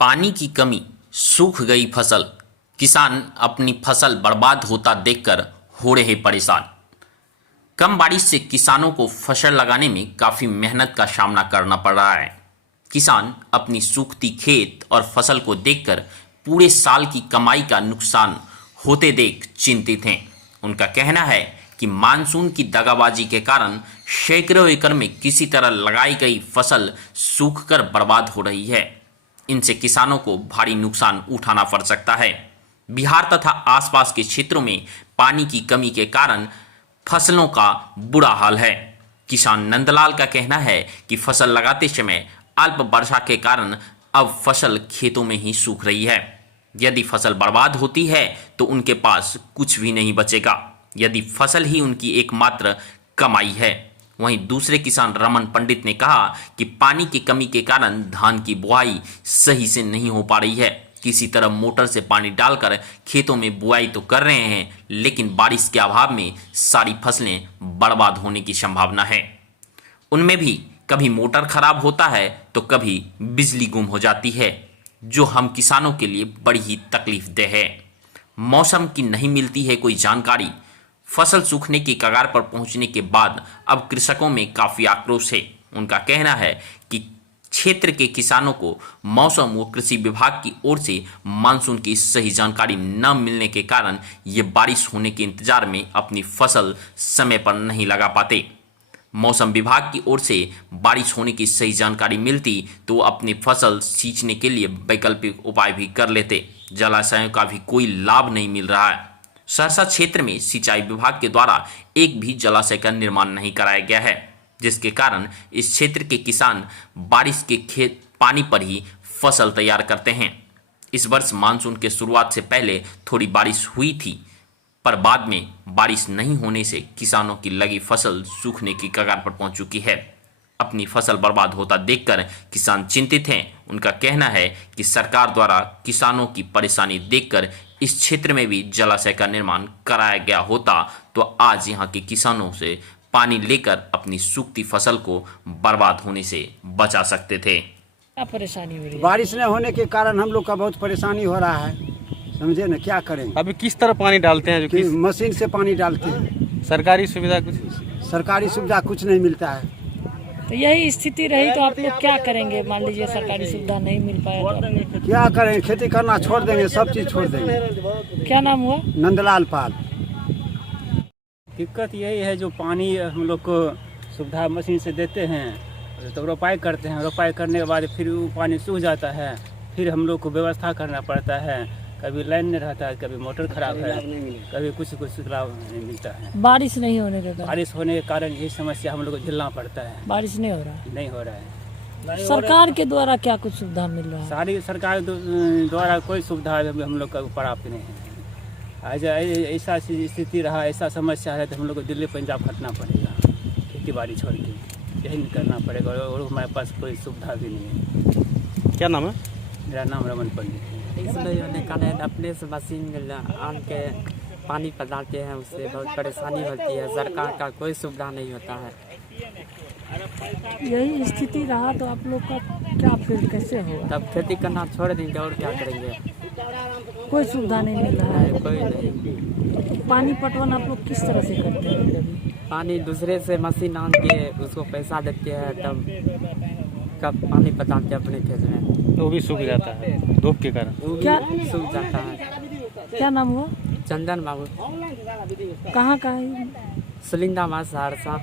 पानी की कमी, सूख गई फसल। किसान अपनी फसल बर्बाद होता देखकर हो रहे परेशान। कम बारिश से किसानों को फसल लगाने में काफी मेहनत का सामना करना पड़ रहा है। किसान अपनी सूखती खेत और फसल को देखकर पूरे साल की कमाई का नुकसान होते देख चिंतित हैं। उनका कहना है कि मानसून की दगाबाजी के कारण सैकड़ों एकड़ में किसी तरह लगाई गई फसल सूखकर बर्बाद हो रही है। इनसे किसानों को भारी नुकसान उठाना पड़ सकता है। बिहार तथा आसपास के क्षेत्रों में पानी की कमी के कारण फसलों का बुरा हाल है। किसान नंदलाल का कहना है कि फसल लगाते समय अल्प वर्षा के कारण अब फसल खेतों में ही सूख रही है। यदि फसल बर्बाद होती है तो उनके पास कुछ भी नहीं बचेगा, यदि फसल ही उनकी एकमात्र कमाई है। वहीं दूसरे किसान रमन पंडित ने कहा कि पानी की कमी के कारण धान की बुआई सही से नहीं हो पा रही है। किसी तरह मोटर से पानी डालकर खेतों में बुआई तो कर रहे हैं, लेकिन बारिश के अभाव में सारी फसलें बर्बाद होने की संभावना है। उनमें भी कभी मोटर खराब होता है तो कभी बिजली गुम हो जाती है, जो हम किसानों के लिए बड़ी ही तकलीफदेह है। मौसम की नहीं मिलती है कोई जानकारी। फसल सूखने की कगार पर पहुंचने के बाद अब कृषकों में काफी आक्रोश है। उनका कहना है कि क्षेत्र के किसानों को मौसम व कृषि विभाग की ओर से मानसून की सही जानकारी न मिलने के कारण ये बारिश होने के इंतजार में अपनी फसल समय पर नहीं लगा पाते। मौसम विभाग की ओर से बारिश होने की सही जानकारी मिलती तो वो अपनी फसल सींचने के लिए वैकल्पिक उपाय भी कर लेते। जलाशयों का भी कोई लाभ नहीं मिल रहा है। सहरसा क्षेत्र में सिंचाई विभाग के द्वारा एक भी जलाशय का निर्माण नहीं कराया गया है, जिसके कारण इस क्षेत्र के किसान बारिश के खेत पानी पर ही फसल तैयार करते हैं। इस वर्ष मानसून के शुरुआत से पहले थोड़ी बारिश हुई थी, पर बाद में बारिश नहीं होने से किसानों की लगी फसल सूखने की कगार पर पहुंच चुकी है। अपनी फसल बर्बाद होता देखकर किसान चिंतित हैं। उनका कहना है कि सरकार द्वारा किसानों की परेशानी देखकर इस क्षेत्र में भी जलाशय का निर्माण कराया गया होता तो आज यहाँ के किसानों से पानी लेकर अपनी सूखती फसल को बर्बाद होने से बचा सकते थे। क्या परेशानी हो रही है? बारिश न होने के कारण हम लोग का बहुत परेशानी हो रहा है, समझे ना, क्या करें। अभी किस तरह पानी डालते हैं? कि मशीन से पानी डालते हैं। सरकारी सुविधा कुछ? सरकारी सुविधा कुछ नहीं मिलता है। तो यही स्थिति रही तो आप लोग क्या करेंगे? मान लीजिए सरकारी सुविधा नहीं मिल पाया तो क्या करें, खेती करना छोड़ देंगे, सब चीज छोड़ देंगे। क्या नाम हुआ? नंदलाल पाल। दिक्कत यही है, जो पानी हम लोग को सुविधा मशीन से देते हैं तो रोपाई करते हैं, रोपाई करने के बाद फिर वो पानी सूख जाता है, फिर हम लोग को व्यवस्था करना पड़ता है। कभी लाइन नहीं रहता है, कभी मोटर खराब है, कभी कुछ लाभ नहीं मिलता है। बारिश नहीं होने के कारण? बारिश होने के कारण ये समस्या हम लोग को झेलना पड़ता है। बारिश नहीं हो रहा? नहीं हो रहा है। सरकार के द्वारा क्या कुछ सुविधा मिल रहा है? सारी सरकार द्वारा कोई सुविधा हम लोग को प्राप्त नहीं है। आज ऐसा स्थिति रहा, ऐसा समस्या है तो हम लोग को दिल्ली पंजाब खटना पड़ेगा, खेती बाड़ी छोड़ के यही करना पड़ेगा, और हमारे पास कोई सुविधा भी नहीं है। क्या नाम है? मेरा नाम रमन पंडित है। इसलिए होने का कारण अपने से मशीन आन के पानी पटाते हैं, उससे बहुत परेशानी होती है। सरकार का कोई सुविधा नहीं होता है। यही स्थिति रहा तो आप लोग का क्या फिर कैसे होगा? तब खेती करना छोड़ देंगे और क्या करेंगे? कोई सुविधा नहीं मिल रहा है। कोई नहीं। पानी पटवन आप लोग किस तरह से करते हैं? पानी दूसरे से मशीन आन के उसको पैसा देते हैं, तब कब पानी पटाते हैं अपने खेत में। वो भी सूख जाता है धूप के कारण। वो भी क्या? सूख जाता है। क्या नाम हुआ? चंदन बाबू। कहाँ का है? सुलिंदा सहरसा।